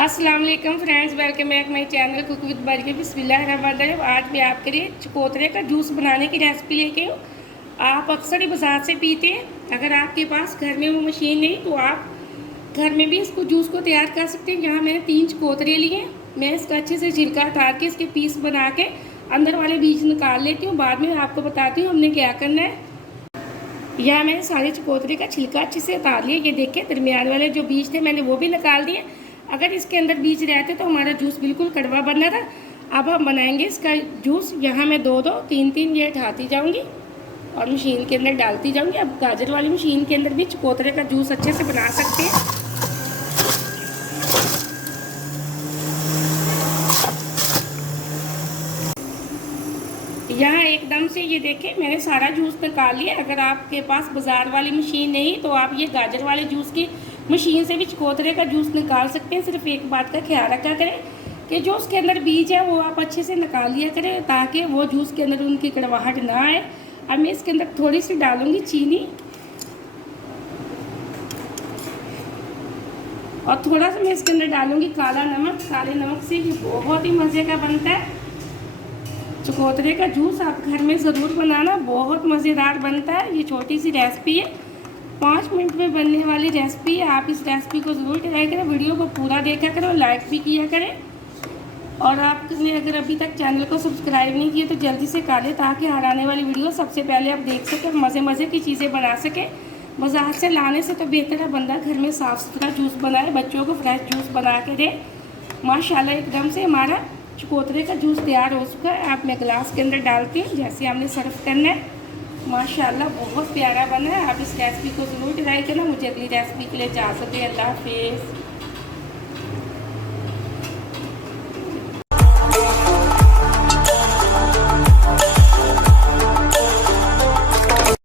अस्सलाम वालेकुम friends, welcome back my channel cook with Barke. बिस्मिल्लाहिर्रहमानिर्रहीम। आज मैं आपके लिए चकोतरे का जूस बनाने की रेसिपी लेके हूँ। आप अक्सर ही बाजार से पीते हैं। अगर आपके पास घर में वो मशीन नहीं तो आप घर में भी इसको जूस को तैयार कर सकते हैं। यहाँ मैंने 3 चकोतरे लिए। मैं इसका अच्छे से छिलका उतार के इसके पीस बना के अंदर वाले बीज निकाल लेती हूँ। बाद में आपको बताती हूँ हमने क्या करना है। यहाँ मैंने सारे चकोतरे का छिलका अच्छे से उतार लिया। ये देखिए दरमियान वाले जो बीज थे मैंने वो भी निकाल दिए। अगर इसके अंदर बीज रहते तो हमारा जूस बिल्कुल कड़वा बनना था। अब हम बनाएंगे इसका जूस। यहाँ मैं दो तीन ये उठाती जाऊँगी और मशीन के अंदर डालती जाऊँगी। अब गाजर वाली मशीन के अंदर भी चकोतरे का जूस अच्छे से बना सकते हैं। यहाँ एकदम से ये देखें मैंने सारा जूस निकाल लिया। अगर आपके पास बाज़ार वाली मशीन नहीं तो आप ये गाजर वाले जूस की मशीन से भी चकोतरे का जूस निकाल सकते हैं। सिर्फ एक बात का ख्याल रखा करें कि जो उसके अंदर बीज है वो आप अच्छे से निकाल लिया करें ताकि वो जूस के अंदर उनकी कड़वाहट ना आए। अब मैं इसके अंदर थोड़ी सी डालूँगी चीनी और थोड़ा सा मैं इसके अंदर डालूँगी काला नमक। काले नमक से ये बहुत ही मज़े का बनता है चकोतरे का जूस। आप घर में ज़रूर बनाना, बहुत मज़ेदार बनता है। ये छोटी सी रेसिपी है, 5 मिनट में बनने वाली रेसिपी है। आप इस रेसिपी को ज़रूर ट्राई करें। वीडियो को पूरा देखा करें, लाइक भी किया करें। और आपने अगर अभी तक चैनल को सब्सक्राइब नहीं किया तो जल्दी से कर लें ताकि हर आने वाली वीडियो सबसे पहले आप देख सकें, मज़े की चीज़ें बना सकें। बाज़ार से लाने से तो बेहतर है बंदा घर में साफ़ सुथरा जूस बनाए, बच्चों को फ्रेश जूस बना के दे। माशाल्लाह एकदम से हमारा चकोतरे का जूस तैयार हो चुका है। आप मैं गिलास के अंदर डालती हूँ जैसे हमने सर्व करना है। माशाल्लाह बहुत प्यारा बना है। आप इस रेसिपी को ज़रूर ट्राई करना। मुझे अगली रेसिपी के लिए इजाज़त दें। अल्लाह हाफिज़।